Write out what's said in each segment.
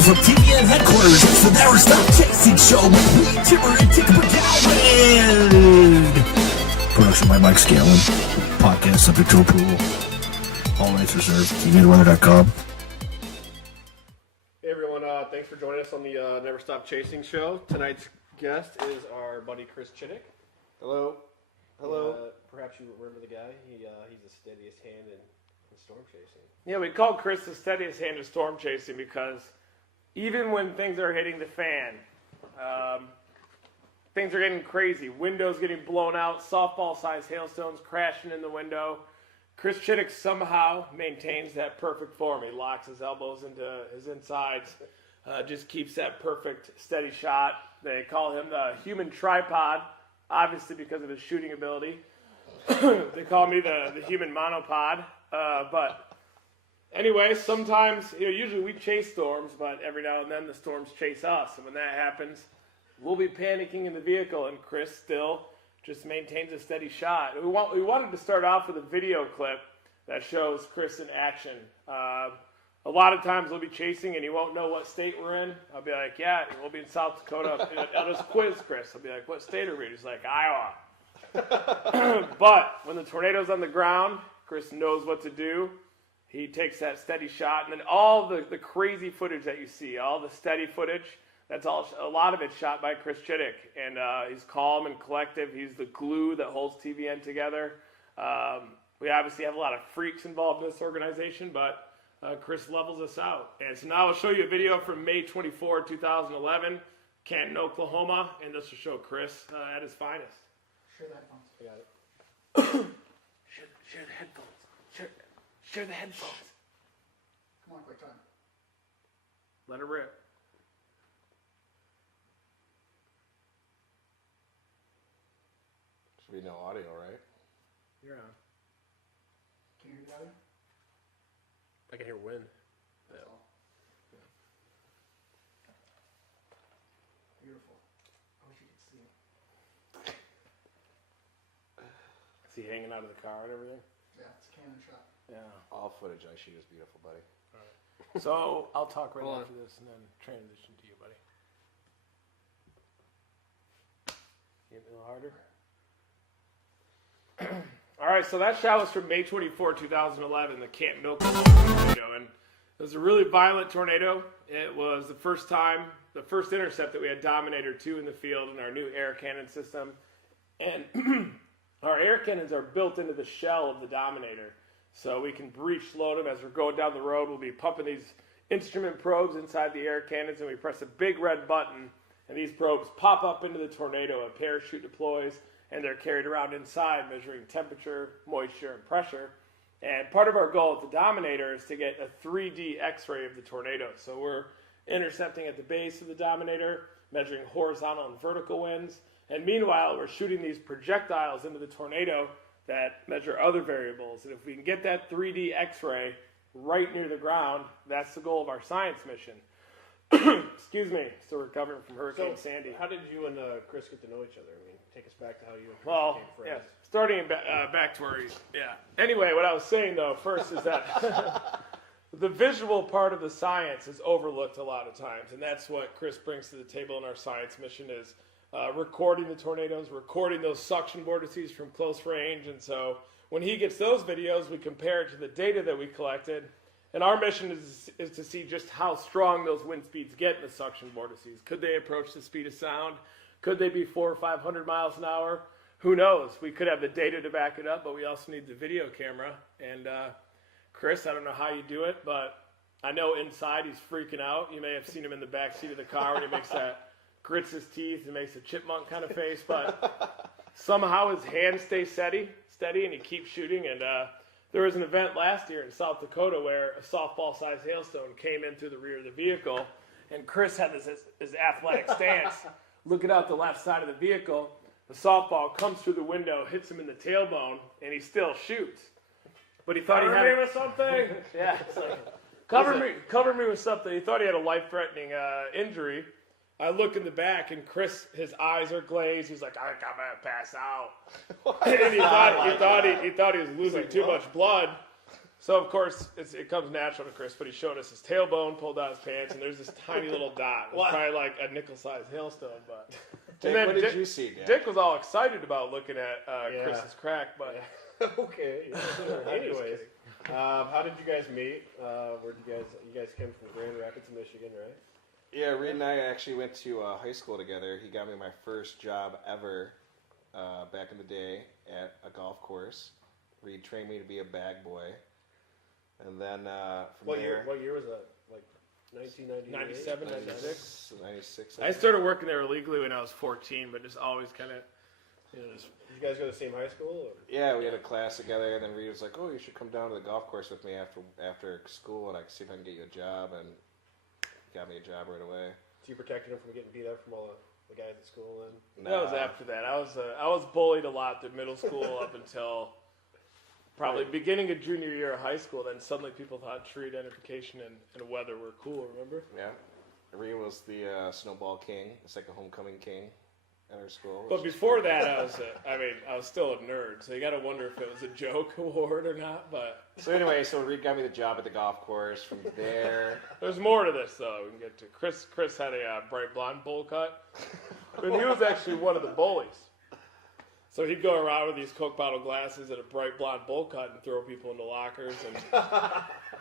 Live from TVN headquarters, it's the Never Stop Chasing Show with me, Timber and Tick McGowan. Production by Mike Scanlon. Podcast subject to approval. All rights reserved. TVNweather.com. Hey everyone, thanks for joining us on the Never Stop Chasing Show. Tonight's guest is our buddy Chris Chittick. Hello. Hello. Perhaps you remember the guy. He's the steadiest hand in storm chasing. Yeah, we call Chris the steadiest hand in storm chasing because even when things are hitting the fan, things are getting crazy. Windows getting blown out, softball-sized hailstones crashing in the window. Chris Chittick somehow maintains that perfect form. He locks his elbows into his insides, just keeps that perfect steady shot. They call him the human tripod, obviously because of his shooting ability. They call me the human monopod. But anyway, sometimes, usually we chase storms, but every now and then the storms chase us. And when that happens, we'll be panicking in the vehicle, and Chris still just maintains a steady shot. We wanted to start off with a video clip that shows Chris in action. A lot of times we'll be chasing and he won't know what state we're in. I'll be like, yeah, we'll be in South Dakota. I'll just quiz Chris. I'll be like, what state are we in? He's like, Iowa. But when the tornado's on the ground, Chris knows what to do. He takes that steady shot, and then all the crazy footage that you see, all the steady footage, that's all. A lot of it's shot by Chris Chittick, and he's calm and collective. He's the glue that holds TVN together. We obviously have a lot of freaks involved in this organization, but Chris levels us out. And so now I'll show you a video from May 24, 2011, Canton, Oklahoma, and this will show Chris at his finest. Share the headphones. I got it. Share the headphones. Share the headphones. Come on, quick time. Let it rip. Should be no audio, right? You're on. Can you hear the audio? I can hear wind. That's all. Beautiful. I wish you could see it. Is he hanging out of the car and everything? Yeah, it's a cannon shot. Yeah. All footage I shoot is beautiful, buddy. So I'll talk right Hold after this and then transition to you, buddy. Get a little harder. All right, so that shot was from May 24, 2011, the Canton, Oklahoma tornado, and it was a really violent tornado. It was the first intercept that we had Dominator 2 in the field in our new air cannon system, and our air cannons are built into the shell of the Dominator, so we can breech load them as we're going down the road. We'll be pumping these instrument probes inside the air cannons, and we press a big red button, and these probes pop up into the tornado. A parachute deploys, and they're carried around inside, measuring temperature, moisture, and pressure. And part of our goal at the Dominator is to get a 3D X-ray of the tornado. So we're intercepting at the base of the Dominator, measuring horizontal and vertical winds. And meanwhile, we're shooting these projectiles into the tornado that measure other variables. And if we can get that 3D X-ray right near the ground, that's the goal of our science mission. Excuse me, still recovering from Hurricane Sandy. How did you and Chris get to know each other? I mean, take us back to how you and Chris Well, became yeah, friends. starting back to where Anyway, what I was saying, though, first is that the visual part of the science is overlooked a lot of times, and that's what Chris brings to the table in our science mission is recording the tornadoes, recording those suction vortices from close range, and so when he gets those videos, we compare it to the data that we collected, and our mission is to see just how strong those wind speeds get in the suction vortices. Could they approach the speed of sound? Could they be 400 or 500 miles an hour? Who knows? We could have the data to back it up, but we also need the video camera. And Chris, I don't know how you do it, but I know inside he's freaking out. You may have seen him in the back seat of the car when he makes that, grits his teeth and makes a chipmunk kind of face, but somehow his hands stay steady, and he keeps shooting. And there was an event last year in South Dakota where a softball-sized hailstone came in through the rear of the vehicle, and Chris had his athletic stance, looking out the left side of the vehicle. The softball comes through the window, hits him in the tailbone, and he still shoots. But he thought he had with something. yeah, it's like, cover me with something. He thought he had a life-threatening injury. I look in the back, and Chris, his eyes are glazed. He's like, I'm gonna pass out. And he thought he was losing too much blood. So, of course, it comes natural to Chris, but he showed us his tailbone, pulled out his pants, and there's this tiny little dot. It was probably like a nickel-sized hailstone. But Dick, what did you see, Dan? Dick was all excited about looking at Chris's crack, but... Okay. Anyways, how did you guys meet? Where did you guys came from Grand Rapids, Michigan, right? Yeah, Reed and I actually went to high school together. He got me my first job ever back in the day at a golf course. Reed trained me to be a bag boy. And then from there... What year was that? Like 1998? 97, 96? 96. I started working there illegally when I was 14, but just always kind of... Did you guys go to the same high school? Or? Yeah, we had a class together, and then Reed was like, "Oh, you should come down to the golf course with me after school, and I can see if I can get you a job." And he got me a job right away. So you protected him from getting beat up from all the guys at school then? That was after that. I was bullied a lot through middle school up until probably beginning of junior year of high school. Then suddenly people thought tree identification and weather were cool, remember? Yeah. Reed was the snowball king. It's like a homecoming king at our school. But before that, I was still a nerd, so you got to wonder if it was a joke award or not. But So anyway, Reed got me the job at the golf course. From there, there's more to this, though. We can get to Chris. Chris had a bright blonde bowl cut, and he was actually one of the bullies. So he'd go around with these Coke bottle glasses and a bright blonde bowl cut and throw people into lockers,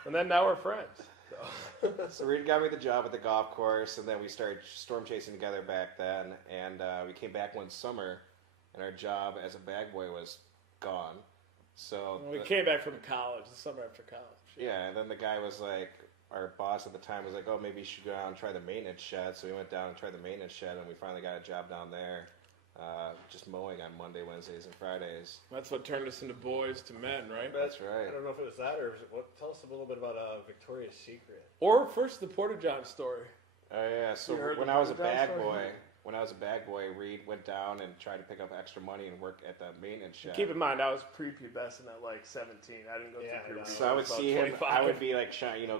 and then now we're friends. so Reed got me the job at the golf course, and then we started storm chasing together back then. And we came back one summer, and our job as a bag boy was gone. So We came back from college, the summer after college. yeah, and then the guy was like, our boss at the time was like, "Oh, maybe you should go out and try the maintenance shed." So we went down and tried the maintenance shed, and we finally got a job down there, just mowing on Monday, Wednesdays, and Fridays. That's what turned us into boys to men, right? That's right. I don't know if it was that or tell us a little bit about Victoria's Secret. Or first the Porta John story. Oh yeah. So You heard when the I was a Porta John bag story? boy, Reed went down and tried to pick up extra money and work at the maintenance shed. Keep in mind, I was prepubescent at like 17. I didn't go through puberty. So I would About see him. 25. I would be like,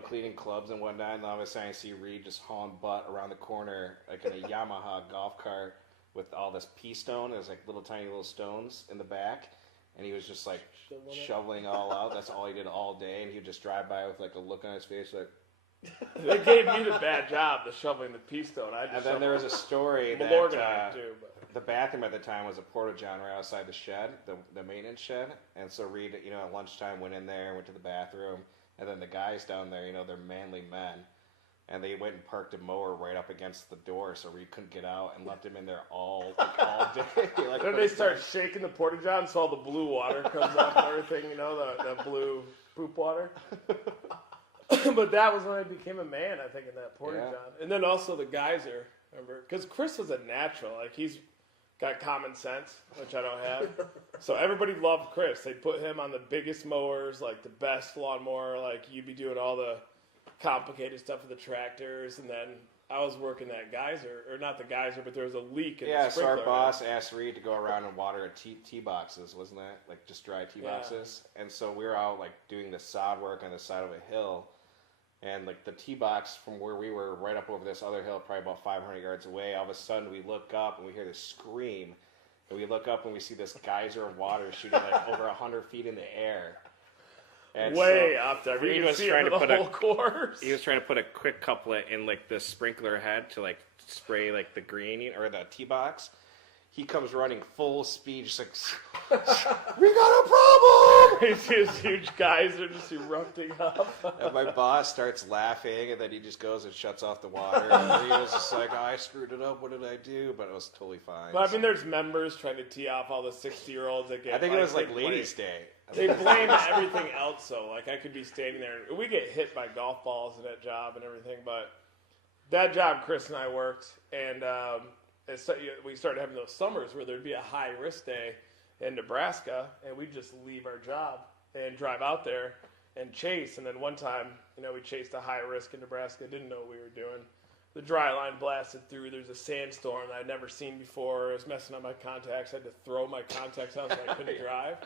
cleaning clubs and whatnot. And all of a sudden, I see Reed just hauling butt around the corner, like in a Yamaha golf cart with all this pea stone. There's like tiny little stones in the back, and he was just like shoveling all out. That's all he did all day, and he would just drive by with like a look on his face, like. They gave me the bad job, the shoveling the pea stone. And then there was a story that too, but. the bathroom at the time was a porta john right outside the shed, the maintenance shed. And so Reed, at lunchtime went in there, went to the bathroom, and then the guys down there, they're manly men, and they went and parked a mower right up against the door, so Reed couldn't get out, and left him in there all day. Then they start shaking the porta john, so all the blue water comes up and everything. The blue poop water. But that was when I became a man, I think, in that porta john. And then also the geyser, remember? Because Chris was a natural. Like, he's got common sense, which I don't have. So everybody loved Chris. They'd put him on the biggest mowers, like the best lawnmower. Like, you'd be doing all the complicated stuff with the tractors. And then I was working that geyser, or not the geyser, but there was a leak in the so sprinkler. our boss asked Reed to go around and water tee boxes, wasn't that? Like, just dry tee boxes. And so we were out, like, doing the sod work on the side of a hill. And like the tee box from where we were, right up over this other hill, probably about 500 yards away. All of a sudden, we look up and we hear this scream, and we look up and we see this geyser of water shooting like over 100 feet in the air. And Way up there. Reed You can was see trying it to for put the a- whole course. He was trying to put a quick couplet in like the sprinkler head to like spray like the green or the tee box. He comes running full speed, just like, "We got a problem!" You see this huge geyser just erupting up. And my boss starts laughing, and then he just goes and shuts off the water. And he was just like, "I screwed it up. What did I do?" But it was totally fine. But I mean, there's members trying to tee off all the 60-year-olds that get. I think it was like they blame- Ladies' Day. They blame everything else, though. Like, I could be standing there, and we get hit by golf balls in that job and everything. But that job, Chris and I worked, and we started having those summers where there'd be a high-risk day in Nebraska, and we'd just leave our job and drive out there and chase. And then one time, we chased a high risk in Nebraska, didn't know what we were doing. The dry line blasted through. There's a sandstorm that I'd never seen before. It was messing up my contacts. I had to throw my contacts out so I couldn't drive.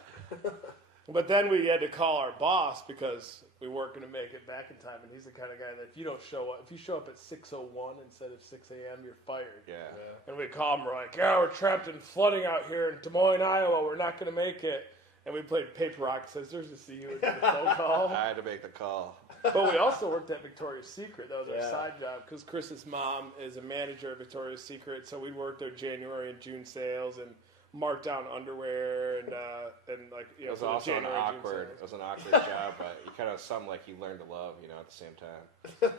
But then we had to call our boss because we weren't going to make it back in time. And he's the kind of guy that if you show up at 6:01 instead of 6 a.m., you're fired. Yeah. And we call him, we're like, "Yeah, we're trapped in flooding out here in Des Moines, Iowa. We're not going to make it." and we played paper, rock, scissors to see who would get the phone call. I had to make the call. But we also worked at Victoria's Secret. That was our Yeah. side job because Chris's mom is a manager at Victoria's Secret. So we worked their January and June sales and marked down underwear and like It was for the also an January, June awkward. sales. It was an awkward job, but you kind of something like you learn to love, at the same time.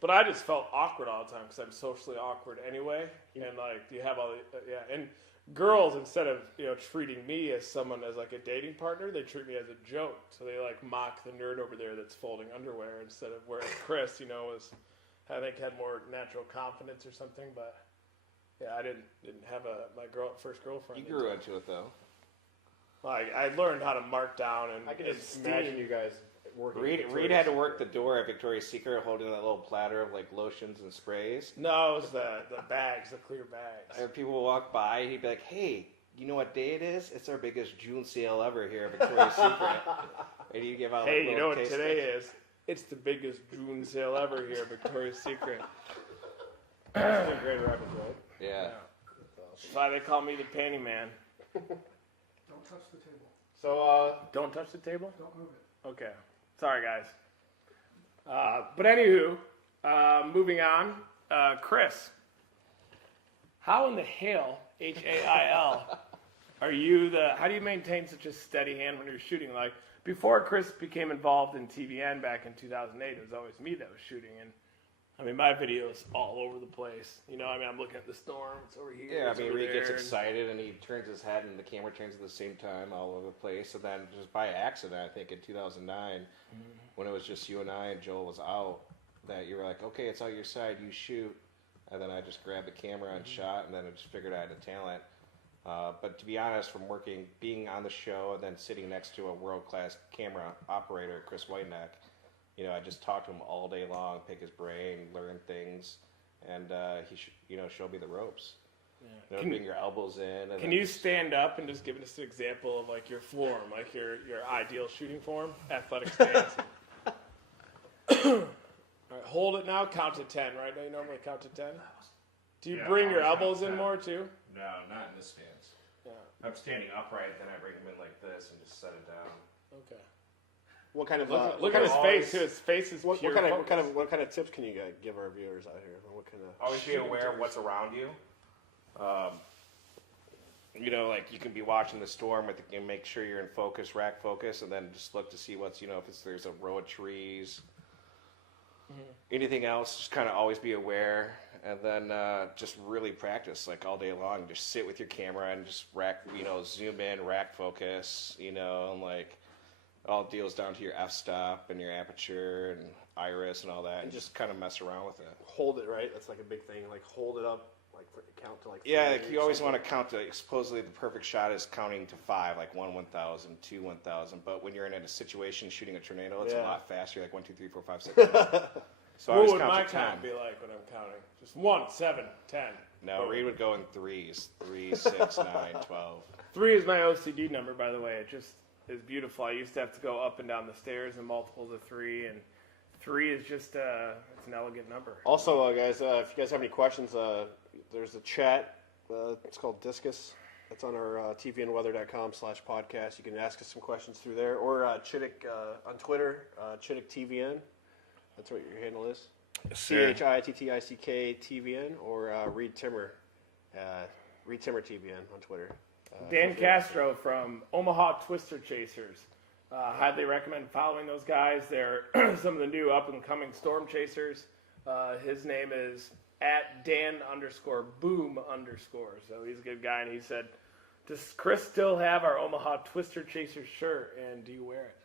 But I just felt awkward all the time because I'm socially awkward anyway, and like you have all the and girls, instead of treating me as someone as like a dating partner, they treat me as a joke. So they like mock the nerd over there that's folding underwear instead of whereas Chris, was I think had more natural confidence or something. But yeah, I didn't have my first girlfriend. You grew into it though. Like I learned how to mark down and I can just and imagine you guys working. Reed had to work the door at Victoria's Secret holding that little platter of like lotions and sprays. No, it was the bags, the clear bags. And people would walk by, he'd be like, "Hey, you know what day it is? It's our biggest June sale ever here at Victoria's Secret." And he'd give out. Hey, like, you know little what taste today tests. is? It's the biggest June sale ever here at Victoria's Secret. in Grand Rapids, right? Yeah. That's why they call me the panty man. Don't touch the table. So, Don't touch the table? Don't move it. Okay. Sorry, guys. But anywho, moving on. Chris, how in the hell, Hail, are you how do you maintain such a steady hand when you're shooting? Like, before Chris became involved in TVN back in 2008, it was always me that was shooting. And, I mean, my video's all over the place. I'm looking at the storm. It's over here. Yeah, I it's mean, over Reed gets there, and- excited and he turns his head and the camera turns at the same time all over the place. And then just by accident, I think in 2009, when it was just you and I and Joel was out, that you were like, "Okay, it's out your side, you shoot." And then I just grabbed the camera and shot, and then I just figured I had a talent. But to be honest, from being on the show and then sitting next to a world-class camera operator, Chris Whiteneck, I just talked to him all day long, pick his brain, learn things, and he showed me the ropes. Yeah. Bring your elbows in. And Can you stand up and just give us an example of like your form, like your ideal shooting form, athletic stance? All right, hold it now. Count to 10. Right now, you normally count to 10. Do you Yeah, bring your always count elbows to in 10. more too? No, not in this stance. Yeah. I'm standing upright, then I bring them in like this and just set it down. Okay. what kind of Look at his face. His face is what pure kind focus. of tips can you give our viewers out here? What kind of Always be aware of what's around you. Like you can be watching the storm and make sure you're in focus, rack focus, and then just look to see what's, if there's a row of trees. Anything else, just kind of always be aware, and then just really practice like all day long. Just sit with your camera and just rack, zoom in, rack focus, and like all deals down to your f-stop and your aperture and iris and all that, and just kind of mess around with it. hold it right? That's like a big thing. Like hold it up, like count to like. Yeah, 3 like or you always something. want to count to, supposedly the perfect shot is counting to 5, like 1, 1,000, 2, 1,000. But when you're in a situation shooting a tornado, it's a Yeah. lot faster, like 1, 2, 3, 4, 5, 6, 7. So I What always would count my to 10. count be like when I'm counting? Just 1, 7, 10. No, Reed would go in 3s. 3, 6, 9, 12. 3 is my OCD number, by the way. It just is beautiful. I used to have to go up and down the stairs in multiples of 3, and 3 is just it's an elegant number. Also, guys, if you guys have any questions, there's a chat. It's called Discus. It's on our tvnweather.com/podcast. You can ask us some questions through there, or Chittick on Twitter, Chittick TVN. That's what your handle is. CHITTICK TVN, or Reed Timmer, Reed Timmer TVN on Twitter. Dan Castro from Omaha Twister Chasers. Highly recommend following those guys. They're some of the new up-and-coming storm chasers. His name is @Dan_boom_. So he's a good guy, and he said, "Does Chris still have our Omaha Twister Chasers shirt, and do you wear it?"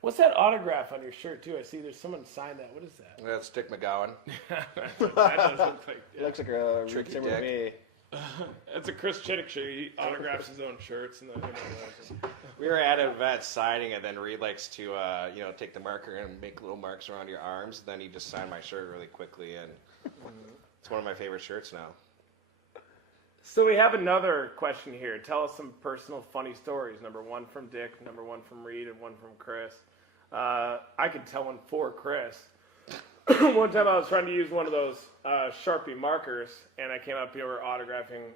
What's that autograph on your shirt, too? I see there's someone signed that. What is that? That's Dick McGowan. That doesn't look like... It looks like a Reed Tricky Timmer to me. It's a Chris Chittick shirt. He autographs his own shirts. And then, We were at an event signing, and then Reed likes to, take the marker and make little marks around your arms. Then he just signed my shirt really quickly, and it's one of my favorite shirts now. So we have another question here. Tell us some personal funny stories. Number 1 from Dick, number 1 from Reed, and 1 from Chris. I could tell one for Chris. one time I was trying to use one of those Sharpie markers, and I came up here autographing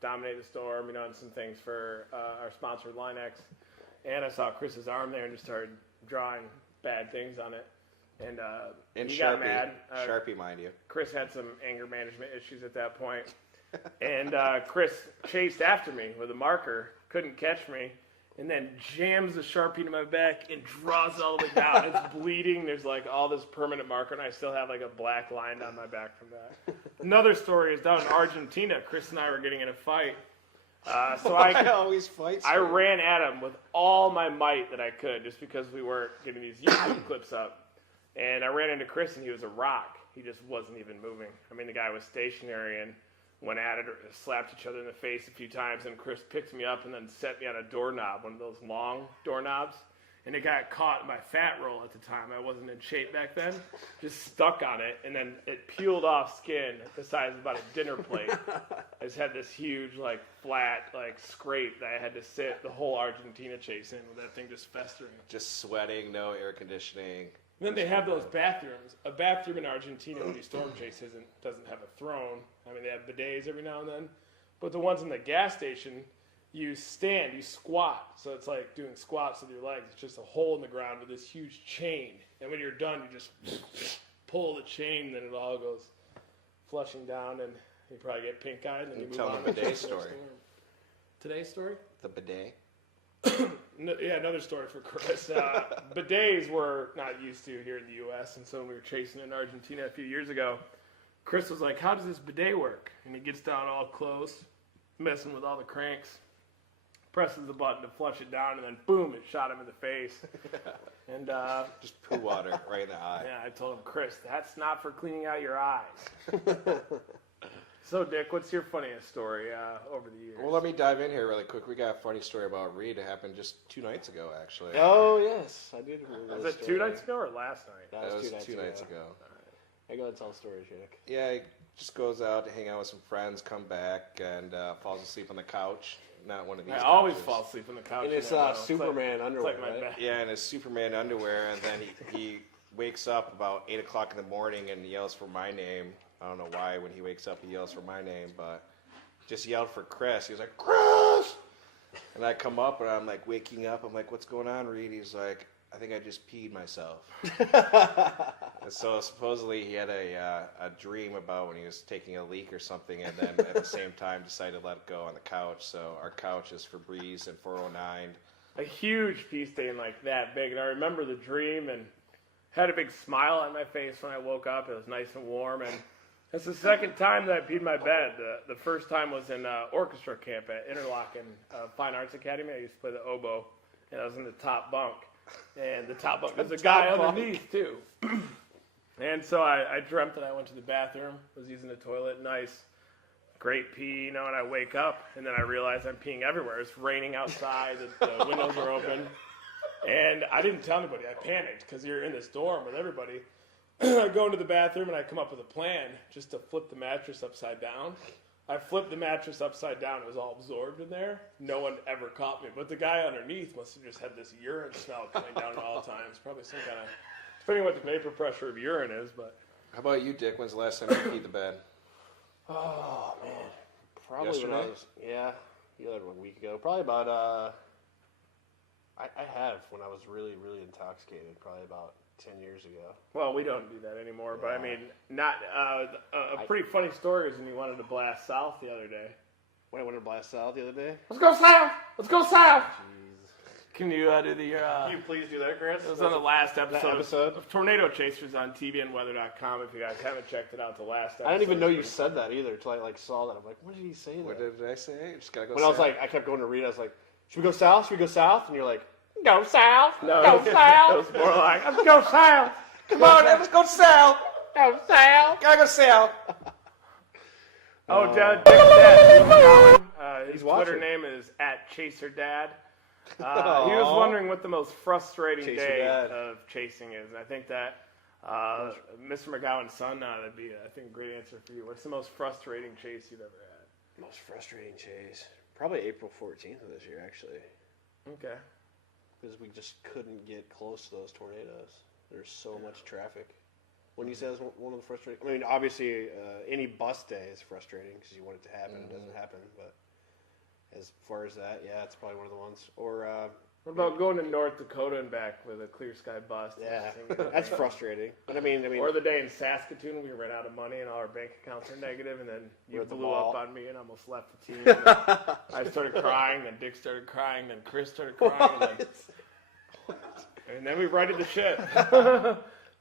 Dominate the Storm, and some things for our sponsor, Line-X. And I saw Chris's arm there and just started drawing bad things on it. And he got mad. Sharpie, mind you. Chris had some anger management issues at that point. And Chris chased after me with a marker, couldn't catch me, and then jams the Sharpie to my back and draws it all the way down. It's bleeding. There's like all this permanent marker, and I still have like a black line down my back from that. Another story is down in Argentina. Chris and I were getting in a fight. So I always fight. I ran at him with all my might that I could, just because we weren't getting these YouTube clips up. And I ran into Chris, and he was a rock. He just wasn't even moving. I mean, the guy was stationary and went at it, or slapped each other in the face a few times, and Chris picked me up and then set me on a doorknob, one of those long doorknobs. And it got caught in my fat roll at the time. I wasn't in shape back then. Just stuck on it, and then it peeled off skin the size of about a dinner plate. I just had this huge, like, flat, like, scrape that I had to sit the whole Argentina chase in with that thing just festering. Just sweating, no air conditioning. And then they have those bathrooms. A bathroom in Argentina when you storm chase doesn't have a throne. I mean, they have bidets every now and then. But the ones in the gas station, you stand, you squat. So it's like doing squats with your legs. It's just a hole in the ground with this huge chain. And when you're done, you just pull the chain, and then it all goes flushing down, and you probably get pink-eyed, and then you move tell on. the bidet story. Today's story? The bidet. Yeah, another story for Chris. Bidets were not used to here in the U.S., and so when we were chasing in Argentina a few years ago, Chris was like, how does this bidet work? And he gets down all close, messing with all the cranks, presses the button to flush it down, and then boom, it shot him in the face. And just poo water right in the eye. Yeah, I told him, Chris, that's not for cleaning out your eyes. So, Dick, what's your funniest story over the years? Well, let me dive in here really quick. We got a funny story about Reed. It happened just 2 nights ago, actually. Oh, yes. I did remember Was this it story. 2 nights ago or last night? That was 2 nights ago. I go and tell a story, Jake. Yeah, he just goes out to hang out with some friends, come back, and falls asleep on the couch. Not one of these I always couches. fall asleep on the couch. In his Superman underwear, it's like my right? bed. Yeah, in his Superman underwear, and then he wakes up about 8 o'clock in the morning and yells for my name. I don't know why when he wakes up he yells for my name, but just yelled for Chris. He was like, Chris! And I come up and I'm like waking up. I'm like, what's going on, Reed? He's like, I think I just peed myself. And so supposedly he had a dream about when he was taking a leak or something, and then at the same time decided to let it go on the couch. So our couch is Febreze and 409. A huge pee stain like that big. And I remember the dream and had a big smile on my face when I woke up. It was nice and warm. And that's the second time that I peed my bed. The first time was in orchestra camp at Interlochen Fine Arts Academy. I used to play the oboe, and I was in the top bunk. And the top bunk, there's a guy underneath, too. And so I dreamt that I went to the bathroom, was using the toilet, nice, great pee, and I wake up, and then I realize I'm peeing everywhere. It's raining outside, the windows are open, and I didn't tell anybody. I panicked, because you're in this dorm with everybody. I go into the bathroom, and I come up with a plan just to flip the mattress upside down. I flipped the mattress upside down. It was all absorbed in there. No one ever caught me. But the guy underneath must have just had this urine smell coming down at all times. Probably some kind of, depending on what the vapor pressure of urine is. But How about you, Dick? When's the last time you peed the bed? Oh, man. Probably Yesterday? when I was, the other 1 week ago. Probably about, I have when I was really, really intoxicated, probably about 10 years ago. well, we don't do that anymore. But I mean, not a pretty funny story is when you wanted to blast south the other day. When I went to blast south the other day. Let's go south. Let's go south. Can you do the? Can you please do that, Chris? It was on the last episode, episode? of Tornado Chasers on tvnweather.com. If you guys haven't checked it out, the last episode. I didn't even know you said that either until I saw that. I'm like, what did he say there? What did I say? You just gotta go When I was south. like, I kept going to read. I was like, should we go south? Should we go south? And you're like, go south. No, Go south. It was more like, let's go south. Come on, let's go south. Go south. Gotta go south. Oh, Dick's dad. His Twitter watching. name is @ChaserDad. He was wondering what the most frustrating Chaser day Dad. of chasing is. I think that Mr. McGowan's son, that'd be, I think, a great answer for you. What's the most frustrating chase you've ever had? Most frustrating chase. Probably April 14th of this year, actually. Okay. Because we just couldn't get close to those tornadoes. There's so much traffic. When you say it's one of the frustrating, I mean, obviously, any bus day is frustrating because you want it to happen. It doesn't happen. But as far as that, yeah, it's probably one of the ones. Or What about going to North Dakota and back with a clear sky bus? yeah, that's frustrating. But I mean, Or the day in Saskatoon, we ran out of money and all our bank accounts are negative, and then you We're at the blew mall. up on me and almost left the team. And I started crying, then Dick started crying, then Chris started crying, and then we righted the ship.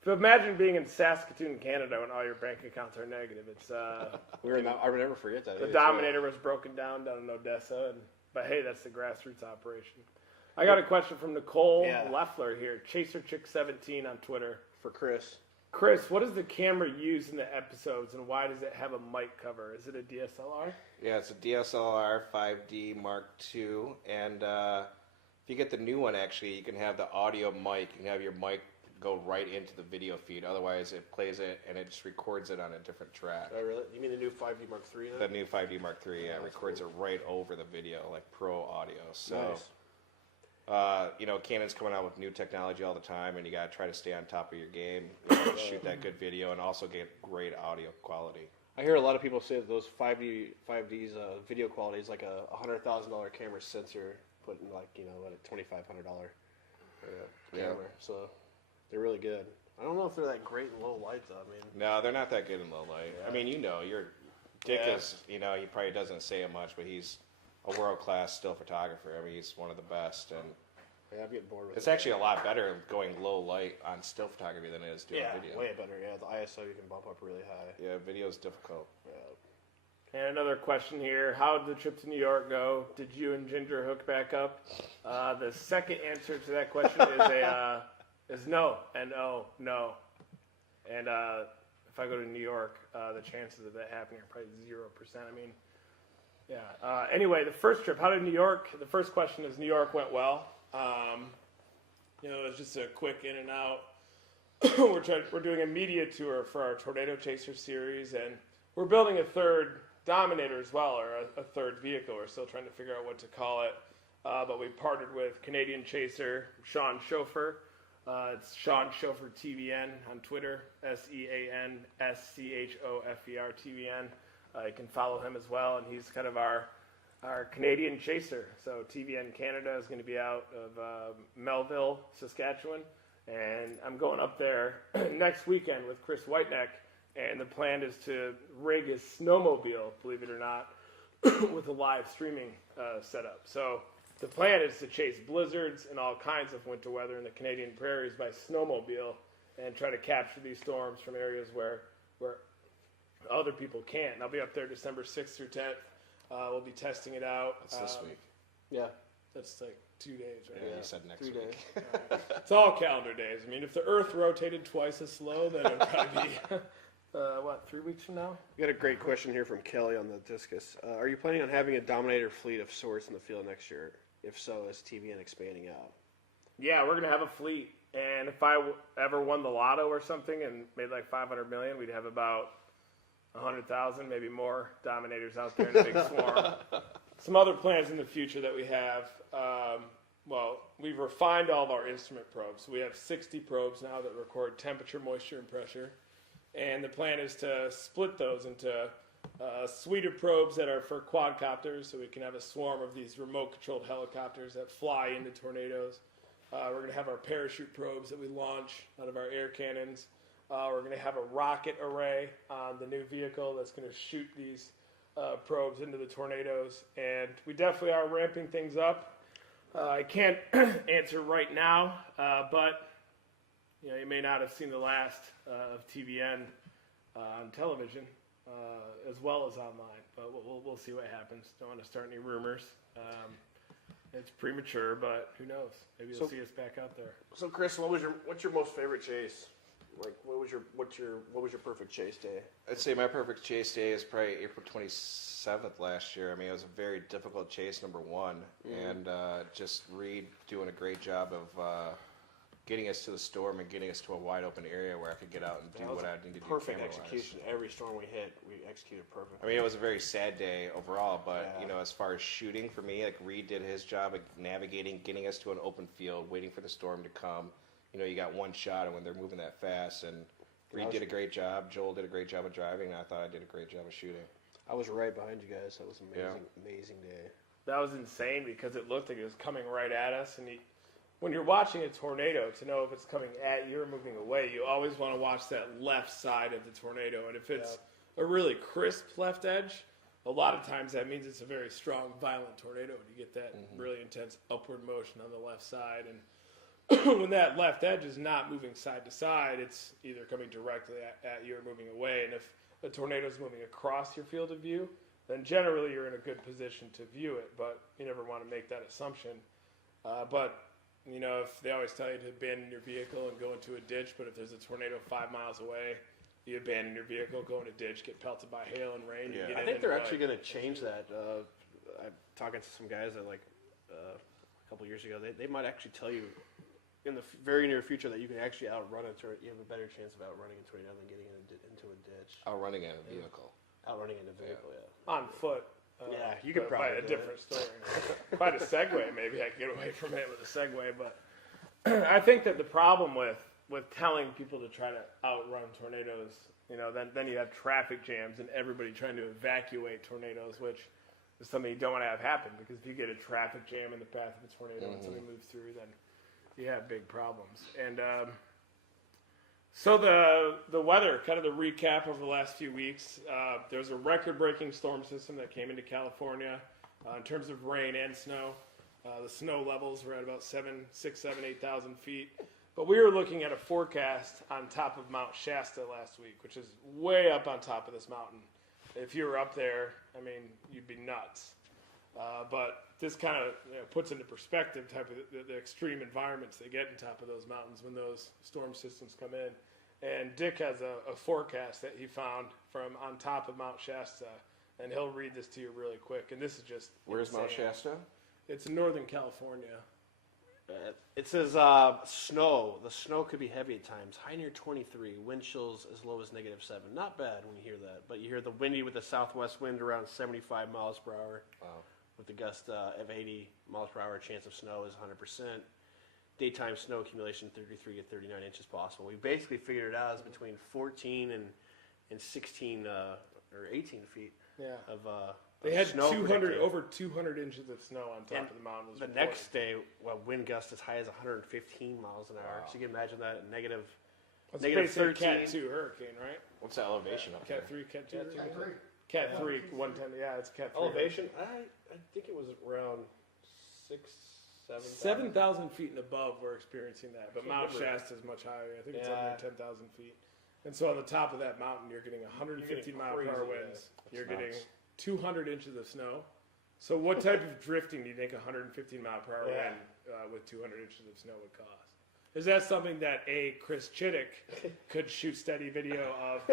So imagine being in Saskatoon, Canada, when all your bank accounts are negative. It's I would never forget that. the Dominator was broken down in Odessa, but hey, that's the grassroots operation. I got a question from Nicole Leffler here, Chaser Chick 17 on Twitter. for Chris. Chris, what does the camera use in the episodes, and why does it have a mic cover? Is it a DSLR? Yeah, it's a DSLR 5D Mark II, and if you get the new one, actually, you can have the audio mic. You can have your mic go right into the video feed. Otherwise, it plays it and it just records it on a different track. Oh, really? You mean the new 5D Mark III? The new 5D Mark III, yeah, records it right over the video, like pro audio. So, Nice. Canon's coming out with new technology all the time, and you got to try to stay on top of your game, shoot that good video, and also get great audio quality. I hear a lot of people say that those 5D's video quality is like a $100,000 camera sensor put in like a $2,500 camera. So they're really good. I don't know if they're that great in low light though. I mean, No, they're not that good in low light. I mean, Dick is, he probably doesn't say it much, but he's a world-class still photographer. I mean, he's one of the best, and yeah, I'm getting bored with it's it. actually a lot better going low light on still photography than it is doing video. way better. Yeah, the ISO you can bump up really high. Yeah, video is difficult. And another question here, how did the trip to New York go? Did you and Ginger hook back up? The second answer to that question is no, N-O, no. And if I go to New York, the chances of that happening are probably 0%. I mean, yeah. Anyway, the first trip, how did New York? The first question is New York went well. It was just a quick in and out. We're doing a media tour for our Tornado Chaser series, and we're building a third Dominator as well, or a third vehicle. We're still trying to figure out what to call it. But we partnered with Canadian Chaser, Sean Schofer. It's Sean Schofer TVN on Twitter, SeanSchofer TVN. You can follow him as well, and he's kind of our Canadian Chaser. So TVN Canada is going to be out of Melville, Saskatchewan, and I'm going up there next weekend with Chris Whiteneck, and the plan is to rig his snowmobile, believe it or not, with a live streaming setup. So the plan is to chase blizzards and all kinds of winter weather in the Canadian prairies by snowmobile and try to capture these storms from areas where other people can't. And I'll be up there December 6th through 10th. We'll be testing it out. That's this week. Yeah. That's like 2 days, right? Yeah, you said next 3 week. days. It's all calendar days. I mean, if the Earth rotated twice as slow, then it would probably be, 3 weeks from now? We got a great question here from Kelly on the Discus. Are you planning on having a Dominator fleet of sorts in the field next year? If so, is TVN expanding out? Yeah, we're going to have a fleet. And if I ever won the lotto or something and made like $500 million, we'd have about 100,000, maybe more Dominators out there in a big swarm. Some other plans in the future that we have. We've refined all of our instrument probes. We have 60 probes now that record temperature, moisture, and pressure. And the plan is to split those into a suite of probes that are for quadcopters, so we can have a swarm of these remote-controlled helicopters that fly into tornadoes. We're going to have our parachute probes that we launch out of our air cannons. We're going to have a rocket array on the new vehicle that's going to shoot these probes into the tornadoes. And we definitely are ramping things up. I can't answer right now, but you may not have seen the last of TVN on television as well as online. But we'll see what happens. Don't want to start any rumors. It's premature, but who knows? Maybe you'll see us back out there. So, Chris, what's your most favorite chase? Like, what was your perfect chase day? I'd say my perfect chase day is probably April 27th last year. I mean, it was a very difficult chase, number one, and just Reed doing a great job of getting us to the storm and getting us to a wide open area where I could get out and do what I needed to do. Perfect camera-wise. execution. Every storm we hit, we executed perfectly. I mean, it was a very sad day overall, but as far as shooting for me, like Reed did his job of navigating, getting us to an open field, waiting for the storm to come. You got one shot, and when they're moving that fast, and Reed did a great job. Joel did a great job of driving, and I thought I did a great job of shooting. I was right behind you guys. That was an amazing, Yeah. amazing day. That was insane because it looked like it was coming right at us. And when you're watching a tornado, to know if it's coming at you or moving away, you always want to watch that left side of the tornado. And if it's a really crisp left edge, a lot of times that means it's a very strong, violent tornado. And you get that really intense upward motion on the left side. And when that left edge is not moving side to side, it's either coming directly at you or moving away. And if a tornado is moving across your field of view, then generally you're in a good position to view it, but you never want to make that assumption. But, you know, if they always tell you to abandon your vehicle and go into a ditch, but if there's a tornado 5 miles away, you abandon your vehicle, go in a ditch, get pelted by hail and rain. Yeah. You get I in think and they're like- actually going to change that. I'm talking to some guys that, like, a couple years ago, they might actually tell you in the very near future that you can actually outrun a tornado. You have a better chance of outrunning a tornado than getting into a ditch. Outrunning in a vehicle. Outrunning in a vehicle, yeah. on foot. Yeah, you could but probably by a do different story. If I had a Segway, maybe I could get away from it with a Segway. But I think that the problem with telling people to try to outrun tornadoes, you know, then you have traffic jams and everybody trying to evacuate tornadoes, which is something you don't want to have happen, because if you get a traffic jam in the path of a tornado and somebody moves through, then you have big problems. And so the weather, kind of the recap over the last few weeks, there was a record-breaking storm system that came into California in terms of rain and snow. The snow levels were at about 8,000 feet. But we were looking at a forecast on top of Mount Shasta last week, which is way up on top of this mountain. If you were up there, I mean, you'd be nuts. But this kind of puts into perspective type of the extreme environments they get on top of those mountains when those storm systems come in. And Dick has a forecast that he found from on top of Mount Shasta, and he'll read this to you really quick. And this is just Where's insane. Mount Shasta? It's in Northern California. It says snow. The snow could be heavy at times. High near 23. Wind chills as low as -7. Not bad when you hear that. But you hear the windy with the southwest wind around 75 miles per hour. Wow. With the gust of 80 miles per hour. Chance of snow is 100%. Daytime snow accumulation 33 to 39 inches possible. We basically figured it out as between 14 and 16 or 18 feet Yeah. of They had snow 200 predicted. over 200 inches of snow on top And of the mountain. Was The reported. next day, wind gust as high as 115 miles an hour. Wow. So you can imagine that at negative That's negative basically a 13. Cat 2 hurricane, right? What's the elevation up there? Cat 3, Cat 2. Cat 3. Cat 3, 110. Yeah, it's Cat 3. elevation. I think it was around 7,000. 7,000 feet and above, we're experiencing that. But Mount remember. Shasta is much higher. I think it's Yeah. up near 10,000 feet. And so on the top of that mountain, you're getting 150 mile per hour crazy, winds. That's You're nuts. getting 200 inches of snow. So what type of drifting do you think 115 mile per hour Yeah. wind with 200 inches of snow would cause? Is that something that Chris Chittick could shoot steady video of,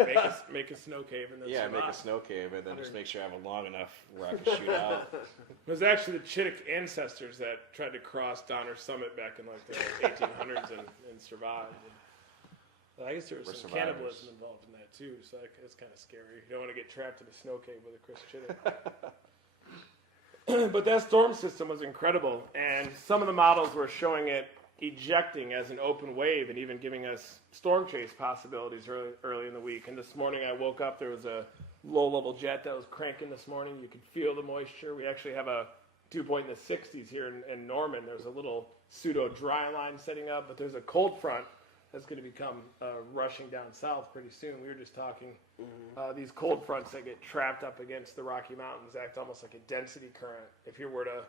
make a snow cave and then Yeah, survive? make a snow cave and then just make sure I have it long enough where I can shoot out. It was actually the Chittick ancestors that tried to cross Donner Summit back in like the 1800s and survived. And I guess there was We're some survivors. cannibalism involved in that too, so it's kind of scary. You don't want to get trapped in a snow cave with a Chris Chittick. But that storm system was incredible, and some of the models were showing it ejecting as an open wave and even giving us storm chase possibilities early in the week. And this morning I woke up, there was a low-level jet that was cranking this morning. You could feel the moisture. We actually have a dew point in the 60s here in Norman. There's a little pseudo-dry line setting up, but there's a cold front that's going to become rushing down south pretty soon. We were just talking, these cold fronts that get trapped up against the Rocky Mountains act almost like a density current. If you were to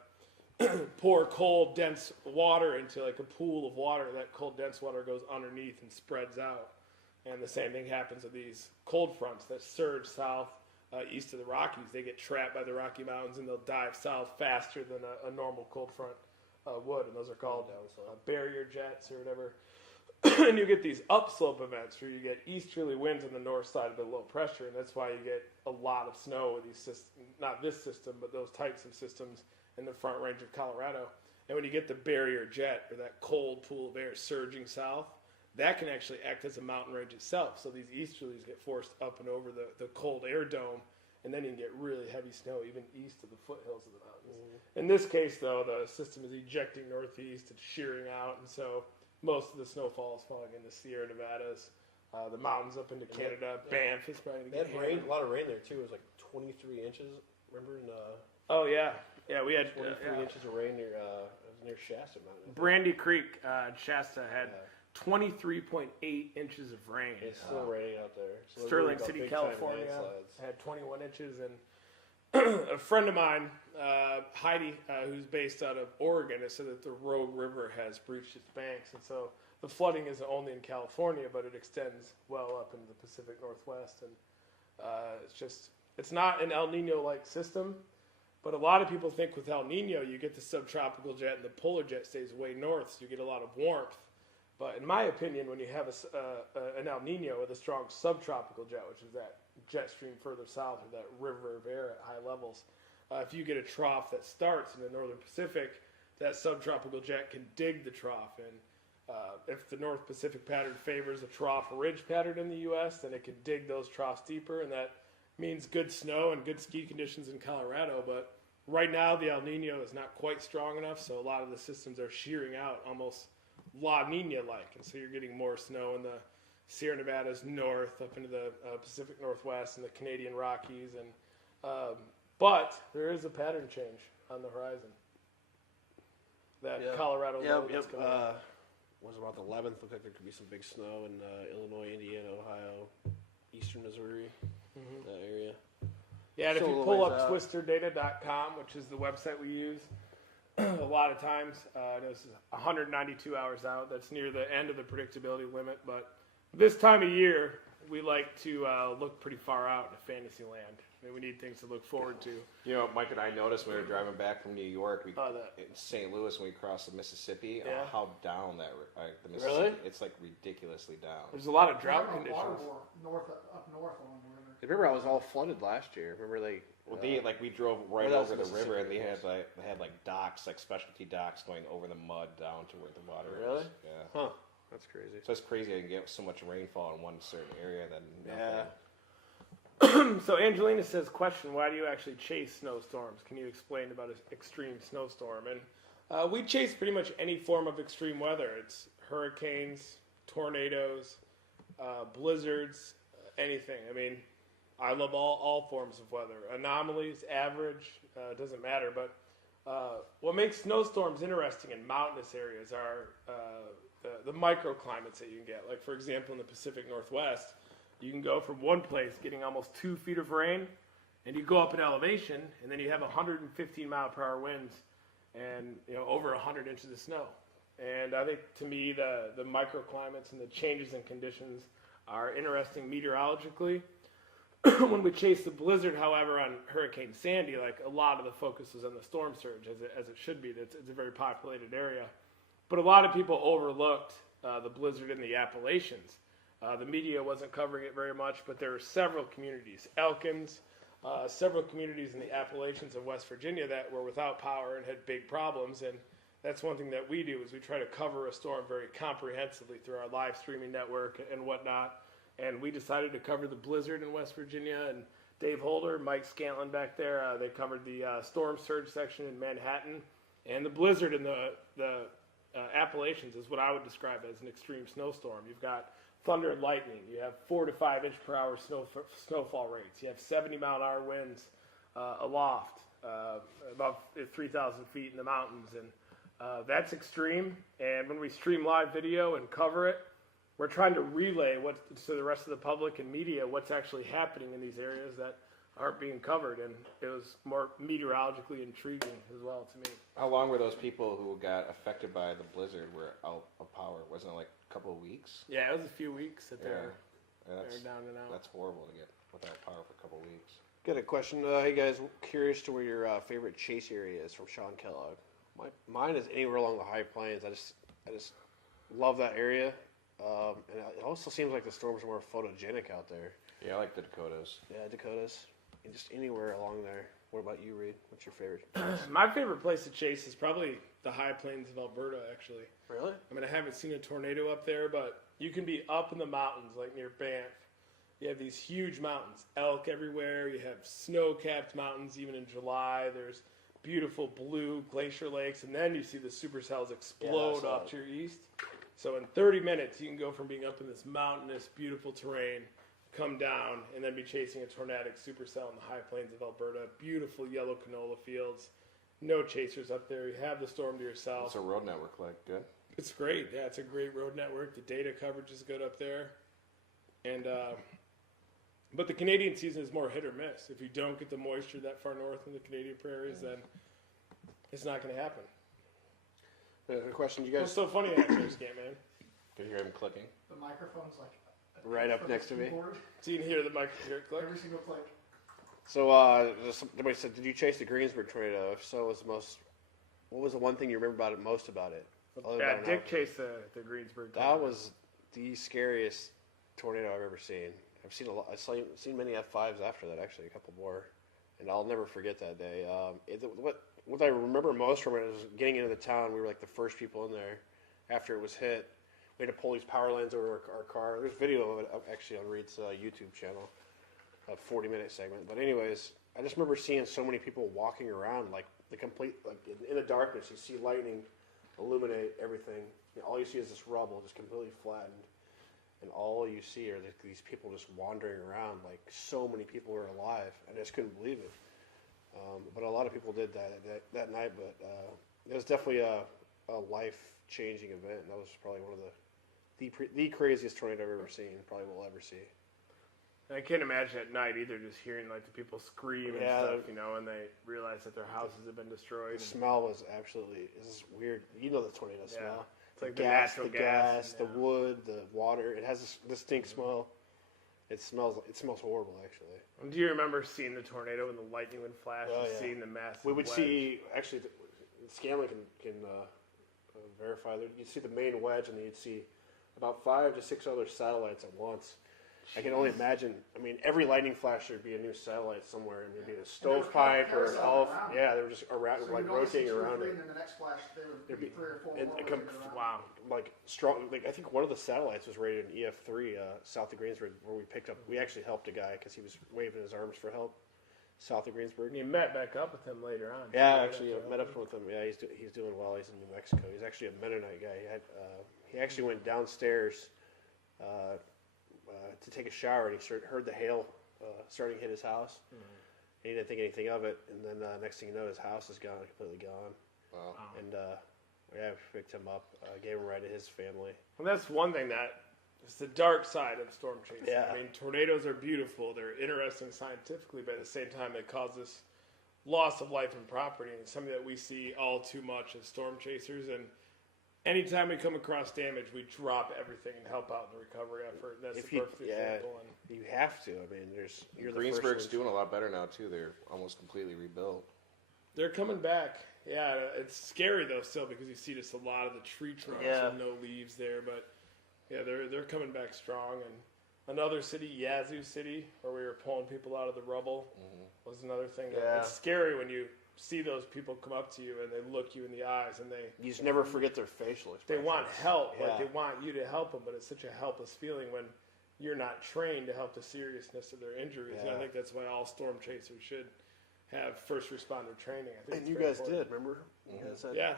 pour cold, dense water into like a pool of water, that cold, dense water goes underneath and spreads out. And the same thing happens with these cold fronts that surge south, east of the Rockies. They get trapped by the Rocky Mountains and they'll dive south faster than a normal cold front would. And those are called barrier jets or whatever. And you get these upslope events where you get easterly winds on the north side of the low pressure. And that's why you get a lot of snow with these systems, not this system, but those types of systems in the front range of Colorado. And when you get the barrier jet or that cold pool of air surging south, that can actually act as a mountain range itself. So these easterlies get forced up and over the cold air dome, and then you can get really heavy snow even east of the foothills of the mountains. In this case, though, the system is ejecting northeast, it's shearing out, and so most of the snowfall is falling in the Sierra Nevadas, The mountains up into Canada, Banff is probably They going to had get rain, hammered. a lot of rain there too. It was like 23 inches. Remember in Oh yeah, we had 23 inches of rain near near Shasta Mountain. Brandy Creek, Shasta had 23.8 inches of rain. It's still raining out there. So Sterling about City, big-time California landslides. had 21 inches, and a friend of mine, Heidi, who's based out of Oregon, has said that the Rogue River has breached its banks, and so the flooding isn't only in California, but it extends well up into the Pacific Northwest, and it's not an El Nino-like system, but a lot of people think with El Nino you get the subtropical jet and the polar jet stays way north, so you get a lot of warmth. But in my opinion, when you have an El Nino with a strong subtropical jet, which is that jet stream further south or that river of air at high levels, if you get a trough that starts in the northern Pacific, that subtropical jet can dig the trough. And if the North Pacific pattern favors a trough ridge pattern in the U.S., then it can dig those troughs deeper, and that means good snow and good ski conditions in Colorado. But right now, the El Nino is not quite strong enough, so a lot of the systems are shearing out almost La Nina-like, and so you're getting more snow in the Sierra Nevadas north, up into the Pacific Northwest and the Canadian Rockies, and but there is a pattern change on the horizon. That Colorado low that's coming up. Was about the 11th. Looked like there could be some big snow in Illinois, Indiana, Ohio, eastern Missouri, that area. Yeah, and if Still a you little pull ways up out. twisterdata.com, which is the website we use, a lot of times, this is 192 hours out. That's near the end of the predictability limit. But this time of year, we like to look pretty far out into fantasy land. I mean, we need things to look forward to. You know, Mike and I noticed when we were driving back from New York, That- in St. Louis when we crossed the Mississippi, Yeah. how down the Mississippi. Really? It's like ridiculously down. There's a lot of drought Water- conditions. Waterborne, up north along the river. Remember, I was all flooded last year. Remember they? Well, we drove right Well, that's over the Mississippi, river, and they I had guess. docks, like specialty docks, going over the mud down to where the water Really? is. Yeah. Huh. That's crazy. So it's crazy. I can get so much rainfall in one certain area, then nothing. Yeah. So Angelina says, question, why do you actually chase snowstorms? Can you explain about an extreme snowstorm? And we chase pretty much any form of extreme weather. It's hurricanes, tornadoes, blizzards, anything. I mean, I love all forms of weather. Anomalies, average, doesn't matter. But what makes snowstorms interesting in mountainous areas are the microclimates that you can get. Like, for example, in the Pacific Northwest, you can go from one place getting almost 2 feet of rain, and you go up in elevation, and then you have 115 mile per hour winds and over 100 inches of snow. And I think, to me, the microclimates and the changes in conditions are interesting meteorologically. When we chase the blizzard, however, on Hurricane Sandy, like, a lot of the focus is on the storm surge, as it should be. It's a very populated area. But a lot of people overlooked the blizzard in the Appalachians. The media wasn't covering it very much, but there are several communities, Elkins, several communities in the Appalachians of West Virginia that were without power and had big problems. And that's one thing that we do, is we try to cover a storm very comprehensively through our live streaming network and whatnot. And we decided to cover the blizzard in West Virginia, and Dave Holder, Mike Scantlin back there, they covered the storm surge section in Manhattan. And the blizzard in the Appalachians is what I would describe as an extreme snowstorm. You've got thunder and lightning. You have 4 to 5 inch per hour snowfall rates. You have 70 mile an hour winds aloft, above 3,000 feet in the mountains. And that's extreme. And when we stream live video and cover it, we're trying to relay to the rest of the public and media what's actually happening in these areas that aren't being covered. And it was more meteorologically intriguing as well to me. How long were those people who got affected by the blizzard were out of power? Wasn't it like a couple of weeks? Yeah, it was a few weeks that they're That's down and out. That's horrible to get without power for a couple of weeks. Got a question. Hey guys, curious to where your favorite chase area is from Sean Kellogg. Mine is anywhere along the High Plains. I just love that area. And it also seems like the storms are more photogenic out there. Yeah, I like the Dakotas. Yeah, Dakotas. And just anywhere along there. What about you, Reed? What's your favorite? My favorite place to chase is probably the high plains of Alberta, actually. Really? I mean, I haven't seen a tornado up there, but you can be up in the mountains, like near Banff. You have these huge mountains, elk everywhere. You have snow-capped mountains even in July. There's beautiful blue glacier lakes, and then you see the supercells explode saw off it. to your east. So in 30 minutes, you can go from being up in this mountainous, beautiful terrain, come down, and then be chasing a tornadic supercell in the high plains of Alberta. Beautiful yellow canola fields. No chasers up there. You have the storm to yourself. What's a road network like? Good? It's great. Yeah, it's a great road network. The data coverage is good up there. And but the Canadian season is more hit or miss. If you don't get the moisture that far north in the Canadian prairies, then it's not going to happen. A question, you It's guys so funny out there, Scatman. Can you hear him clicking? The microphone's like right up next to me. keyboard. So you can hear the microphone click. Every single click. So, somebody said, did you chase the Greensburg tornado? If so, what was the one thing you remember most about it? Other Yeah, than Dick chased the Greensburg. that was the scariest tornado I've ever seen. I've seen a lot. I've seen many F5s after that, actually, a couple more, and I'll never forget that day. What I remember most from it is getting into the town. We were like the first people in there after it was hit. We had to pull these power lines over our car. There's video of it actually on Reed's YouTube channel, a 40-minute segment. But anyways, I just remember seeing so many people walking around like in the darkness. You see lightning illuminate everything. All you see is this rubble just completely flattened. And all you see are these people just wandering around, like so many people were alive. I just couldn't believe it. But a lot of people did that night. But it was definitely a life-changing event. And that was probably one of the craziest tornado I've ever seen, probably will ever see. I can't imagine at night either, just hearing like the people scream and stuff, and they realize that their houses have been destroyed. The smell was absolutely, this is weird. You know the tornado smell. It's like the natural gas, the wood, the water. It has this distinct smell. It smells horrible, actually. And do you remember seeing the tornado when the lightning would flash Oh, and yeah. seeing the massive We would wedge? see, actually, Scanlon can verify that. You'd see the main wedge, and then you'd see about 5 to 6 other satellites at once. I can only imagine. I mean, every lightning flash there'd be a new satellite somewhere, and there'd be a stovepipe or an carousel elf. around. Yeah, they were just around, So like you'd only see rotating 2 or around 3, it. and then the next flash there would There'd be be- 3 or 4 and more it rotating come- around. Wow. Like strong. Like I think one of the satellites was rated an EF3 south of Greensburg, where we picked up. We actually helped a guy because he was waving his arms for help south of Greensburg. And you met back up with him later on. Yeah, Right actually, after met up with him. Yeah, he's doing well. He's in New Mexico. He's actually a Mennonite guy. He actually went downstairs to take a shower, and he heard the hail starting to hit his house. And he didn't think anything of it. And then next thing you know, his house is gone, completely gone. Wow. And yeah, we picked him up, gave him a ride to his family. And that's one thing that is the dark side of storm chasing. Yeah. I mean, tornadoes are beautiful. They're interesting scientifically, but at the same time, they cause this loss of life and property. And it's something that we see all too much as storm chasers. And anytime we come across damage, we drop everything and help out in the recovery effort. That's the perfect example. And you have to. I mean, you're the Greensburg's first ones. doing a lot better now too. They're almost completely rebuilt. they're coming back. Yeah, it's scary though still because you see just a lot of the tree trunks Yeah. with no leaves there. But yeah, they're coming back strong. And another city, Yazoo City, where we were pulling people out of the rubble, was another thing. Yeah. It's scary when you see those people come up to you and they look you in the eyes and You just never forget their facial they expressions. want help. Yeah. Like they want you to help them, but it's such a helpless feeling when you're not trained to help the seriousness of their injuries. And I Yeah. think that's why all storm chasers should have first responder training. I think And it's you very guys important. did, remember? You guys had Yeah,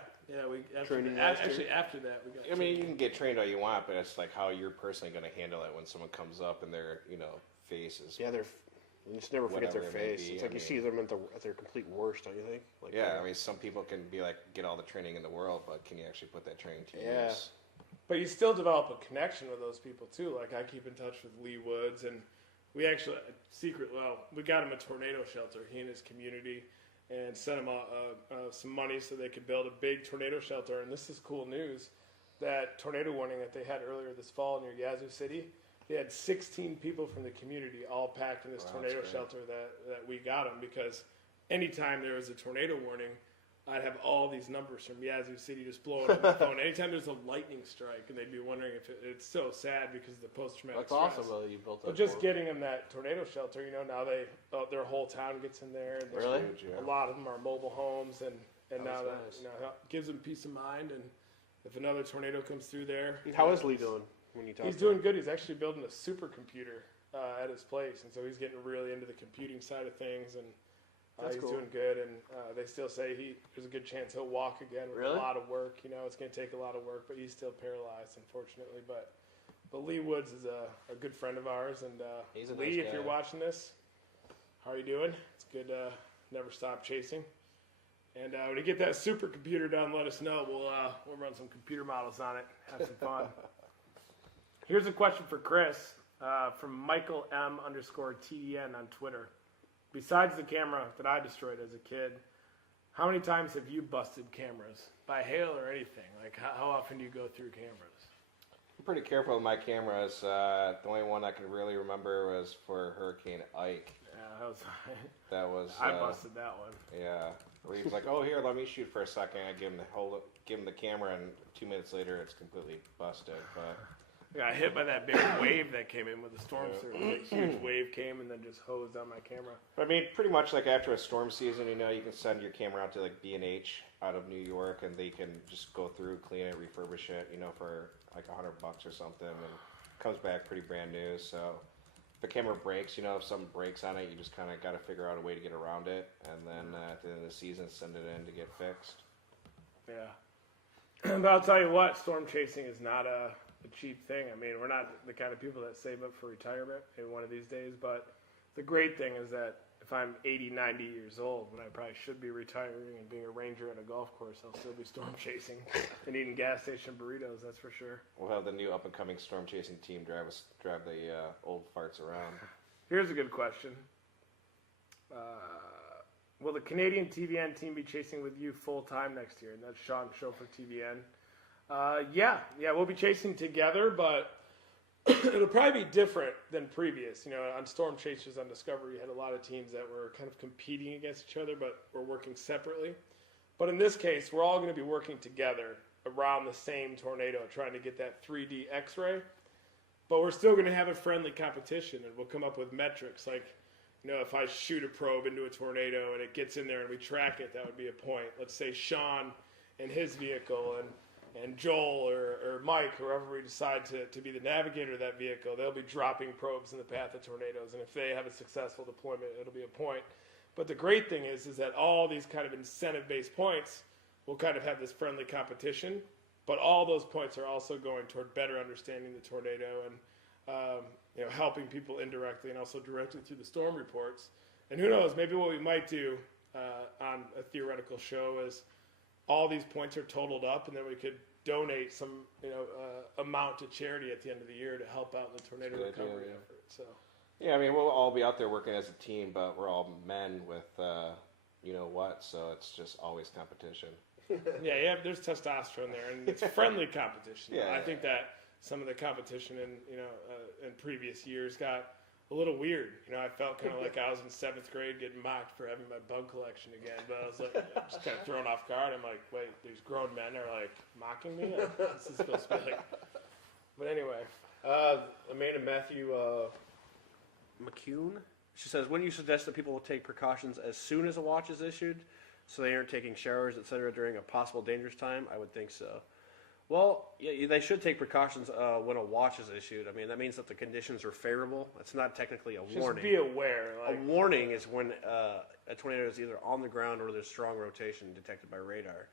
we Training last year? actually after that we got. I mean, you can get trained all you want, but it's like how you're personally going to handle it when someone comes up and their, face is. Yeah, you just never forget their Whatever it may face. be, It's like I you mean- see them at their complete worst, don't you think? Like, Yeah, I mean, some people can be like, get all the training in the world, but can you actually put that training to Yeah. use? But you still develop a connection with those people too. Like I keep in touch with Lee Woods, and we actually we got him a tornado shelter. He and his community, and sent him some money so they could build a big tornado shelter. And this is cool news. That tornado warning that they had earlier this fall near Yazoo City, they had 16 people from the community all packed in this Wow, tornado that's great. shelter that we got them because anytime there was a tornado warning, I'd have all these numbers from Yazoo City just blowing up my phone. Anytime there's a lightning strike, and they'd be wondering if it's so sad because of the post-traumatic That's stress. awesome, though, you built that. But just for 'em. getting them that tornado shelter, now their whole town gets in there. And Really? Huge, yeah. A lot of them are mobile homes, and now That's that nice. it gives them peace of mind. And if another tornado comes through there, How is Lee doing when you talk he's to doing him? good. He's actually building a supercomputer at his place, and so he's getting really into the computing side of things. And He's doing good, and they still say there's a good chance he'll walk again with a lot of work. You know, it's going to take a lot of work, but he's still paralyzed, unfortunately. But Lee Woods is a good friend of ours, and He's a nice Lee, guy. if you're watching this, how are you doing? It's good. Never stop chasing. And when you get that supercomputer done, let us know. We'll run some computer models on it, have some fun. Here's a question for Chris from Michael M_TDN on Twitter. Besides the camera that I destroyed as a kid, how many times have you busted cameras by hail or anything? Like, how often do you go through cameras? I'm pretty careful with my cameras. The only one I can really remember was for Hurricane Ike. Yeah, That was. I busted that one. Yeah. Where he was like, "Oh, here, let me shoot for a second." I give him the camera, and 2 minutes later, it's completely busted. But I got hit by that big wave that came in with the storm surge. A huge wave came and then just hosed on my camera. I mean, pretty much like after a storm season, you can send your camera out to like B&H out of New York, and they can just go through, clean it, refurbish it, for like $100 or something, and it comes back pretty brand new. So if the camera breaks, if something breaks on it, you just kind of got to figure out a way to get around it, and then at the end of the season, send it in to get fixed. Yeah. But I'll tell you what, storm chasing is not a cheap thing. I mean, we're not the kind of people that save up for retirement in one of these days, but the great thing is that if I'm 80, 90 years old, when I probably should be retiring and being a ranger at a golf course, I'll still be storm chasing and eating gas station burritos, that's for sure. We'll have the new up-and-coming storm chasing team drive the old farts around. Here's a good question. Will the Canadian TVN team be chasing with you full-time next year? And that's Sean Schofer, TVN. Yeah, we'll be chasing together, but it'll probably be different than previous. On Storm Chasers on Discovery, you had a lot of teams that were kind of competing against each other, but were working separately. But in this case, we're all going to be working together around the same tornado, trying to get that 3D X-ray. But we're still going to have a friendly competition, and we'll come up with metrics. Like, if I shoot a probe into a tornado and it gets in there and we track it, that would be a point. Let's say Sean and his vehicle and Joel or Mike, whoever we decide to be the navigator of that vehicle, they'll be dropping probes in the path of tornadoes. And if they have a successful deployment, it'll be a point. But the great thing is that all these kind of incentive-based points will kind of have this friendly competition. But all those points are also going toward better understanding the tornado and helping people indirectly and also directly through the storm reports. And who knows, maybe what we might do on a theoretical show is all these points are totaled up, and then we could donate some amount to charity at the end of the year to help out in the tornado recovery effort. So yeah, I mean, we'll all be out there working as a team, but we're all men with so it's just always competition. yeah, there's testosterone there, and it's friendly competition. Yeah, I think that some of the competition in previous years got a little weird. I felt kind of like I was in 7th grade getting mocked for having my bug collection again, but I was like just kind of thrown off guard. I'm like, wait, these grown men are like mocking me? This is supposed to be like... But anyway. Amanda Matthew McCune, she says, when you suggest that people will take precautions as soon as a watch is issued, so they aren't taking showers, etc., during a possible dangerous time, I would think so. Well, yeah, they should take precautions when a watch is issued. I mean, that means that the conditions are favorable. It's not technically a warning. Just be aware. A warning is when a tornado is either on the ground or there's strong rotation detected by radar.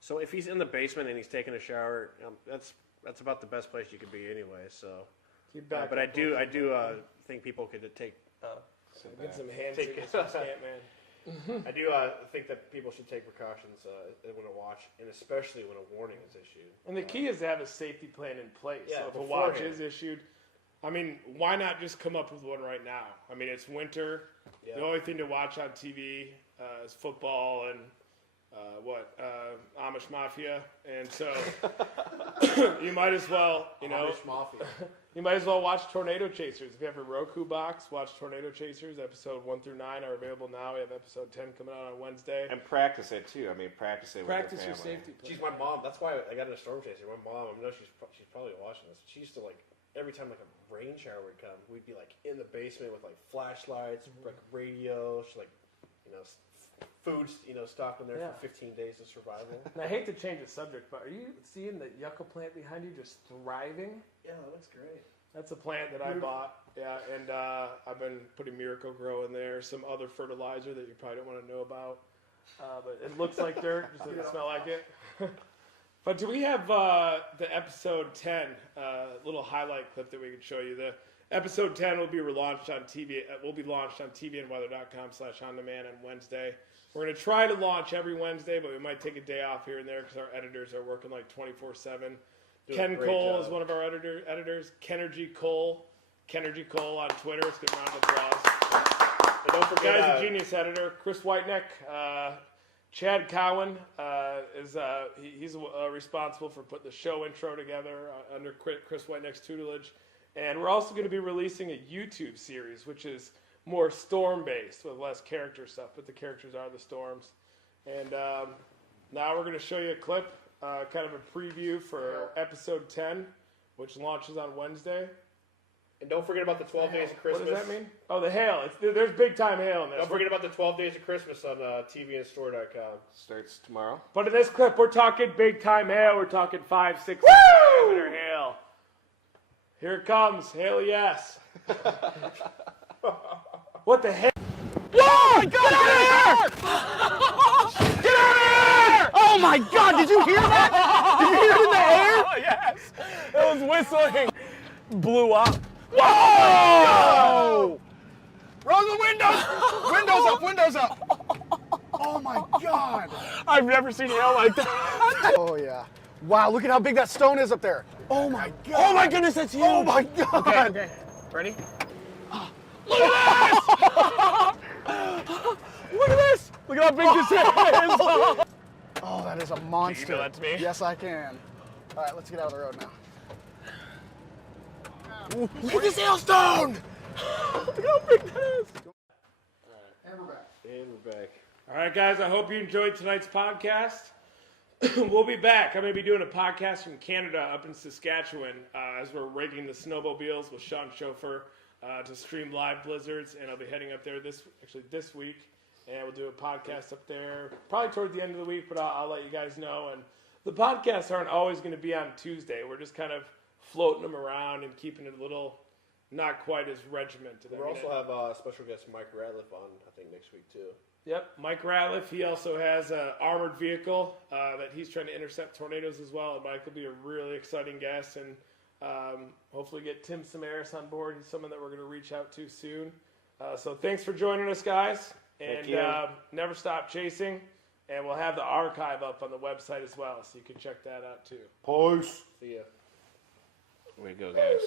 So if he's in the basement and he's taking a shower, that's about the best place you could be anyway. So, but I do think people could take get some handshake and some scant man. I do think that people should take precautions when a watch, and especially when a warning is issued. And the key is to have a safety plan in place. Yeah, so if a watch is issued, I mean, why not just come up with one right now? I mean, it's winter. Yeah. The only thing to watch on TV is football and Amish Mafia, and so you might as well, Amish Mafia. You might as well watch Tornado Chasers. If you have a Roku box, watch Tornado Chasers. Episode 1 through 9 are available now. We have episode 10 coming out on Wednesday. And practice it too. I mean, practice it. Practice with your family. safety plan. She's my mom. That's why I got into Storm Chaser. My mom, I know she's probably watching this. She used to every time a rain shower would come, we'd be in the basement with flashlights, radio, food, stocked in there for 15 days of survival. And I hate to change the subject, but are you seeing the yucca plant behind you just thriving? Yeah, that looks great. That's a plant that I bought. Yeah, and I've been putting Miracle Grow in there, some other fertilizer that you probably don't want to know about. But it looks like dirt, just doesn't smell like it. But do we have the episode 10 little highlight clip that we can show you? The episode 10 will be relaunched on TV. Will be launched on tvandweather.com/on-demand on Wednesday. We're going to try to launch every Wednesday, but we might take a day off here and there because our editors are working like 24/7. Ken Cole is one of our editors. Kennergy Cole on Twitter. Let's give him a round of applause. And don't forget, Guy's a genius editor. Chris Whiteneck, Chad Cowan he's responsible for putting the show intro together under Chris Whiteneck's tutelage. And we're also going to be releasing a YouTube series, which is more storm-based with less character stuff, but the characters are the storms. And now we're going to show you a clip, kind of a preview for episode 10, which launches on Wednesday. And don't forget about the 12 Days of Christmas. What does that mean? Oh, the hail. There's big-time hail in this. Don't forget about the 12 Days of Christmas on tvandstore.com. Starts tomorrow. But in this clip, we're talking big-time hail. We're talking 5-6 diameter hail. Here it comes. Hail yes. What the hell? Whoa! Get out of here! Get out of here! Oh my God! Did you hear that? Did you hear it in the air? Oh, yes. It was whistling. Blew up. Whoa! Roll the windows! Windows up! Windows up! Oh my God! I've never seen hail like that. Oh yeah! Wow! Look at how big that stone is up there. Oh my God! Oh my goodness, that's huge. Oh my God! Okay. Ready? Look at this! Look at how big this is. Oh, that is a monster. Can you give that to me? Yes, I can. All right, let's get out of the road now. Look at this hailstone! Look how big that is. And we're back. And we're back. All right, guys, I hope you enjoyed tonight's podcast. We'll be back. I'm going to be doing a podcast from Canada up in Saskatchewan as we're rigging the snowmobiles with Sean Chauffeur to stream live blizzards, and I'll be heading up there this week, and we'll do a podcast up there probably toward the end of the week, but I'll let you guys know. And the podcasts aren't always going to be on Tuesday. We're just kind of floating them around and keeping it a little not quite as regimented. We'll also have special guest Mike Radliff on, I think, next week, too. Yep, Mike Ratliff. He also has an armored vehicle that he's trying to intercept tornadoes as well. And Mike will be a really exciting guest, and hopefully get Tim Samaras on board. He's someone that we're going to reach out to soon. So thanks for joining us, guys. And never stop chasing. And we'll have the archive up on the website as well, so you can check that out too. Peace. See ya. Way to go, guys.